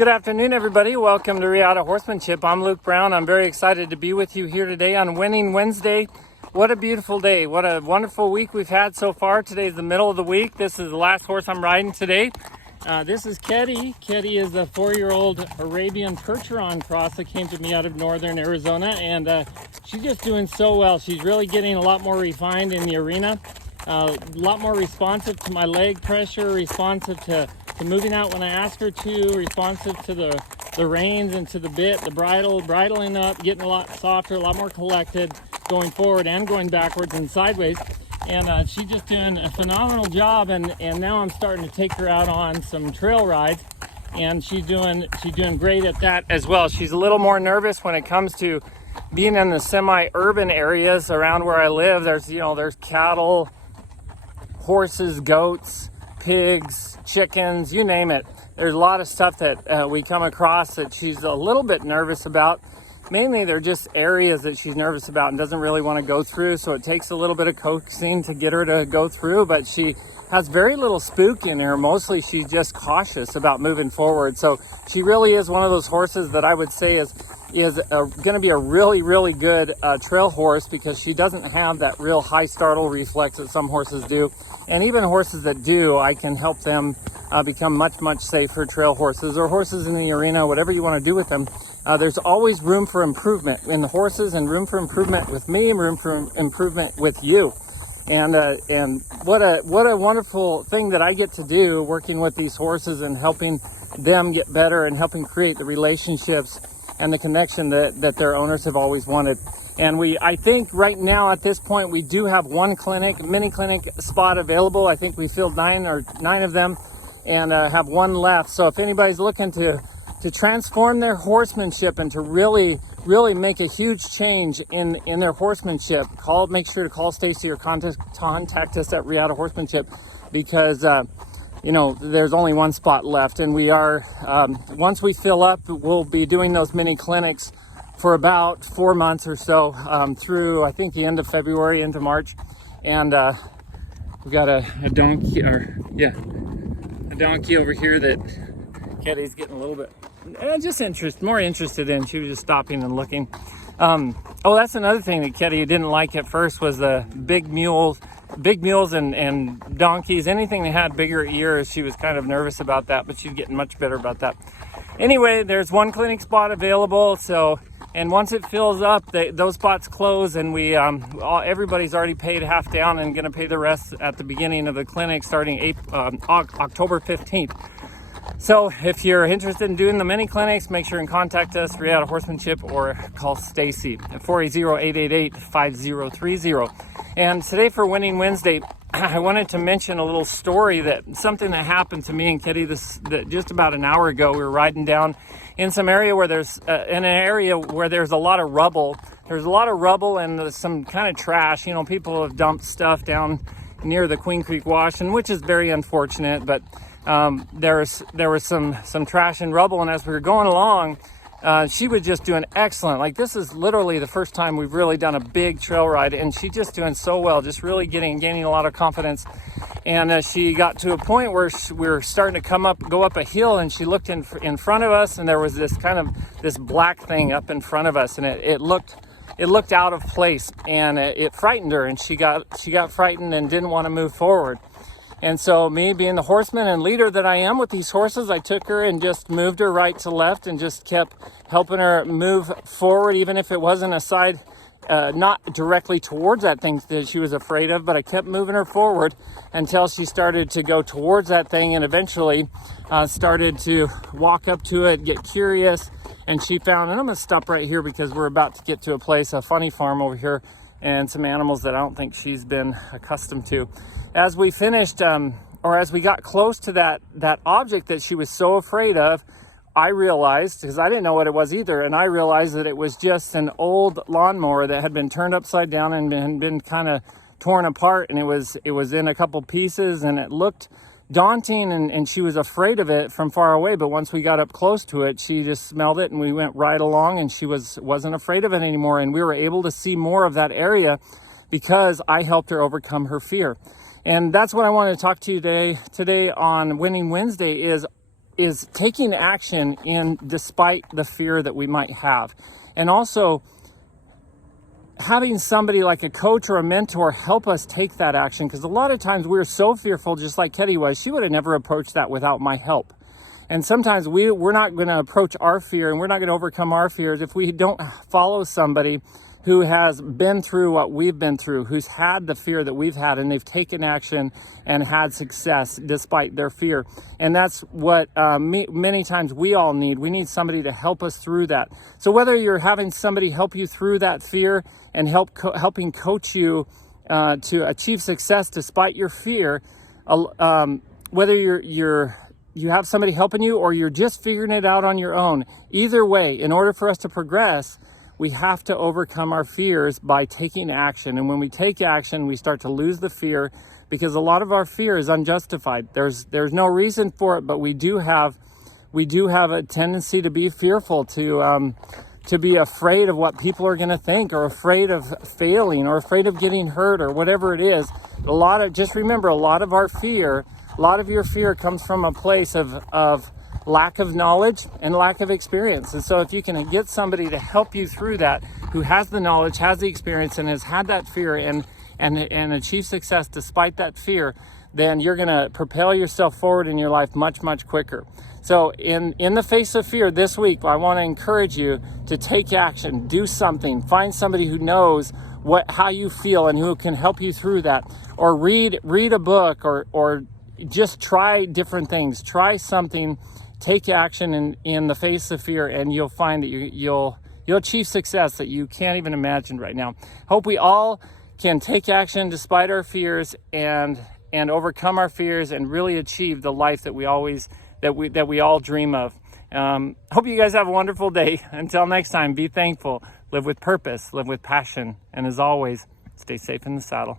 Good afternoon, everybody. Welcome to Riata Horsemanship. I'm Luke Brown. I'm very excited to be with you here today on Winning Wednesday. What a beautiful day. What a wonderful week we've had so far. Today's the middle of the week. This is the last horse I'm riding today. This is Ketty. Ketty is a 4-year-old Arabian Percheron cross that came to me out of northern Arizona, and she's just doing so well. She's really getting a lot more refined in the arena, a lot more responsive to my leg pressure, responsive to moving out when I ask her to, responsive to the reins and to the bit, the bridling up, getting a lot softer, a lot more collected, going forward and going backwards and sideways. And she's just doing a phenomenal job, and now I'm starting to take her out on some trail rides, and she's doing great at that as well. She's a little more nervous when it comes to being in the semi-urban areas around where I live. There's cattle, horses, goats, pigs, chickens, you name it. There's a lot of stuff that we come across that she's a little bit nervous about. Mainly they're just areas that she's nervous about and doesn't really want to go through, so it takes a little bit of coaxing to get her to go through, but she has very little spook in her. Mostly she's just cautious about moving forward. So she really is one of those horses that I would say is going to be a really, really good trail horse, because she doesn't have that real high startle reflex that some horses do. And even horses that do, I can help them become much, much safer trail horses, or horses in the arena, whatever you want to do with them. There's always room for improvement in the horses, and room for improvement with me, and room for improvement with you. And what a wonderful thing that I get to do, working with these horses and helping them get better and helping create the relationships and the connection that their owners have always wanted. And I think right now at this point, we do have one mini clinic spot available. I think we filled nine of them, and have one left. So if anybody's looking to transform their horsemanship and to really, really make a huge change in their horsemanship, make sure to call Stacy or contact us at Riata Horsemanship, because there's only one spot left, and we are, once we fill up, we'll be doing those mini clinics for about 4 months or so, through, I think, the end of February into March. And we've got a donkey over here that Ketty's getting a little bit more interested in. She was just stopping and looking. That's another thing that Ketty didn't like at first, was the big mules and donkeys. Anything that had bigger ears, she was kind of nervous about that, but she's getting much better about that. Anyway, there's one clinic spot available, and once it fills up, those spots close, and everybody's already paid half down and going to pay the rest at the beginning of the clinic starting October 15th. So if you're interested in doing the mini clinics, make sure and contact us, Riata Horsemanship, or call Stacy at 480-888-5030. And today for Winning Wednesday, I wanted to mention a little story, something that happened to me and Ketty just about an hour ago. We were riding down in some area where there's a lot of rubble. There's a lot of rubble and some kind of trash. People have dumped stuff down near the Queen Creek Wash, and which is very unfortunate, but there was some trash and rubble, and as we were going along, she was just doing excellent. Like, this is literally the first time we've really done a big trail ride, and she's just doing so well, just really gaining a lot of confidence. And she got to a point where we were starting to go up a hill, and she looked in front of us, and there was this black thing up in front of us, and it looked out of place, and it frightened her, and she got frightened and didn't want to move forward. And so, me being the horseman and leader that I am with these horses, I took her and just moved her right to left and just kept helping her move forward, even if it wasn't a side, not directly towards that thing that she was afraid of, but I kept moving her forward until she started to go towards that thing, and eventually started to walk up to it, get curious, and she found, and I'm going to stop right here because we're about to get to a funny farm over here, and some animals that I don't think she's been accustomed to. As we finished, as we got close to that object that she was so afraid of, I realized, because I didn't know what it was either, and I realized that it was just an old lawnmower that had been turned upside down and been kind of torn apart, and it was in a couple pieces, and it looked daunting, and she was afraid of it from far away. But once we got up close to it, she just smelled it, and we went right along, and she wasn't afraid of it anymore, and we were able to see more of that area because I helped her overcome her fear. And that's what I want to talk to you today on Winning Wednesday is is taking action in despite the fear that we might have. And also having somebody like a coach or a mentor help us take that action, because a lot of times we're so fearful, just like Ketty was. She would have never approached that without my help. And sometimes we're not going to approach our fear and we're not going to overcome our fears if we don't follow somebody who has been through what we've been through, who's had the fear that we've had, and they've taken action and had success despite their fear. And that's what many times we all need. We need somebody to help us through that. So whether you're having somebody help you through that fear and helping coach you to achieve success despite your fear, whether you have somebody helping you or you're just figuring it out on your own, either way, in order for us to progress, we have to overcome our fears by taking action. And when we take action, we start to lose the fear, because a lot of our fear is unjustified. There's no reason for it, but we do have a tendency to be fearful, to be afraid of what people are going to think, or afraid of failing, or afraid of getting hurt, or whatever it is. Just remember, a lot of your fear comes from a place of lack of knowledge and lack of experience. And so if you can get somebody to help you through that, who has the knowledge, has the experience, and has had that fear and achieve success despite that fear, then you're going to propel yourself forward in your life much, much quicker. So in the face of fear this week, I want to encourage you to take action, do something, find somebody who knows how you feel and who can help you through that, or read a book, or just try different things, try something. Take action in the face of fear, and you'll find that you'll achieve success that you can't even imagine right now. Hope we all can take action despite our fears and overcome our fears and really achieve the life that we all dream of. Hope you guys have a wonderful day. Until next time, be thankful, live with purpose, live with passion, and as always, stay safe in the saddle.